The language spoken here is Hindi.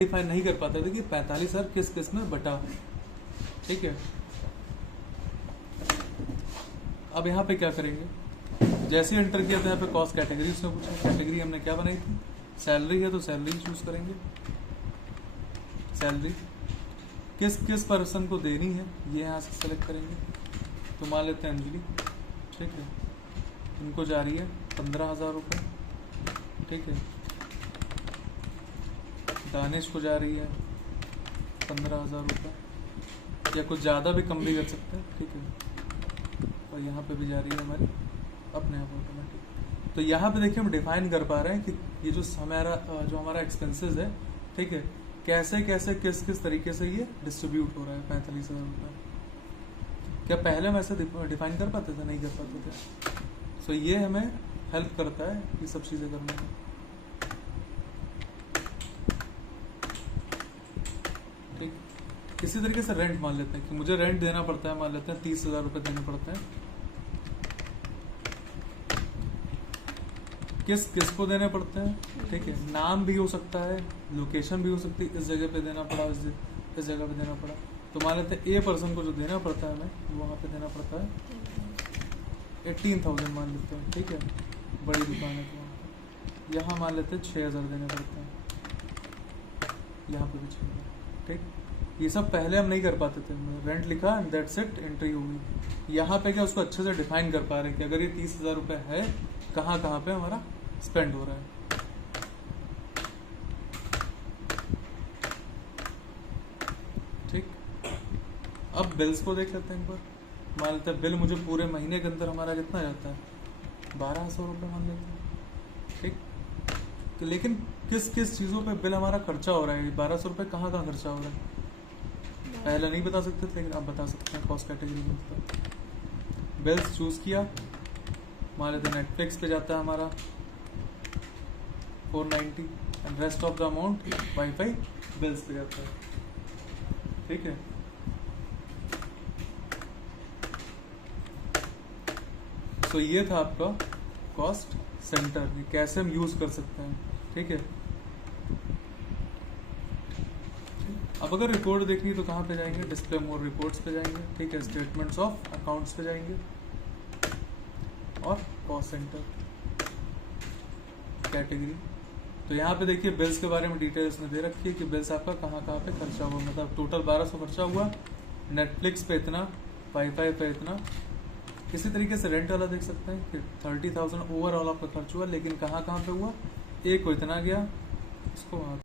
डिफाइन नहीं कर पाते थे कि 45,000 किस किस में बटा है। ठीक है, अब यहाँ पे क्या करेंगे, जैसे एंटर किया तो यहाँ पे कॉस्ट कैटेगरी उसने पूछा, कैटेगरी हमने क्या बनाई थी, सैलरी है तो सैलरी चूज करेंगे। सैलरी किस किस पर्सन को देनी है ये यहाँ से सेलेक्ट करेंगे। तो मान लेते हैं अंजलि, ठीक है, इनको जा रही है 15,000 रुपये। ठीक है, दानिश को जा रही है 15,000 रुपये, या कुछ ज़्यादा भी कम भी कर सकते हैं। ठीक है, और यहाँ पे भी जा रही है हमारी अपने आप ऑटोमेटिक। तो यहाँ पे देखिए हम डिफाइन कर पा रहे हैं कि ये जो हमारा एक्सपेंसेस है, ठीक है, कैसे कैसे किस किस तरीके से ये डिस्ट्रीब्यूट हो रहा है 45,000 रुपये। क्या पहले हम ऐसे डिफाइन कर पाते थे? नहीं कर पाते थे। सो ये हमें हेल्प करता है ये सब चीज़ें करने में। ठीक, किसी तरीके से रेंट मान लेते हैं कि मुझे रेंट देना पड़ता है, मान लेते हैं 30,000 रुपये देने पड़ते हैं। किस किस को देने पड़ते हैं? ठीक है, नाम भी हो सकता है, लोकेशन भी हो सकती है, इस जगह पे देना पड़ा, इस जगह पे देना पड़ा। तो मान लेते हैं ए पर्सन को जो देना पड़ता है हमें, वहाँ पे देना पड़ता है 18,000 मान लेते हैं। ठीक है, बड़ी दुकान है तो वहाँ पे। यहाँ मान लेते हैं 6,000 देने पड़ते हैं, यहाँ पे भी 6,000। ठीक, ये सब पहले हम नहीं कर पाते थे। रेंट लिखा एंड दैट्स इट, एंट्री हो गई। यहाँ पे क्या उसको अच्छे से डिफाइन कर पा रहे हैं कि अगर ये 30,000 रुपये है, कहाँ कहाँ पे हमारा स्पेंड हो रहा है। ठीक, अब बिल्स को देख लेते हैं एक बार। मान लेते हैं बिल मुझे पूरे महीने के अंदर हमारा कितना जाता है, 1,200 रुपये मान लेते हैं। ठीक, लेकिन किस किस चीज़ों पे बिल हमारा खर्चा हो रहा है, 1,200 रुपये कहाँ कहाँ खर्चा हो रहा है पहले नहीं बता सकते थे, लेकिन आप बता सकते हैं कॉस्ट कैटेगरी में। बिल्स चूज किया, मान लेते हैं नेटफ्लिक्स पे जाता है हमारा 490 and rest of the amount wifi bills पे जाता है। ठीक है, तो ये था आपका कॉस्ट सेंटर, ये कैसे हम यूज कर सकते हैं। ठीक है, अब अगर रिपोर्ट देखनी है तो कहाँ पे जाएंगे, डिस्प्ले मोर रिपोर्ट्स पे जाएंगे। ठीक है, स्टेटमेंट्स ऑफ अकाउंट्स पे जाएंगे और कॉस्ट सेंटर कैटेगरी। तो यहाँ पे देखिए बिल्स के बारे में डिटेल्स में दे रखी है कि बिल्स आपका कहाँ कहाँ पे खर्चा हुआ, मतलब टोटल 1,200 खर्चा हुआ, नेटफ्लिक्स पे इतना, वाईफाई पे इतना। किसी तरीके से रेंट वाला देख सकते हैं कि 30,000 ओवरऑल आपका खर्च हुआ, लेकिन कहाँ कहाँ पे हुआ, एक को इतना गया, इसको वहाँ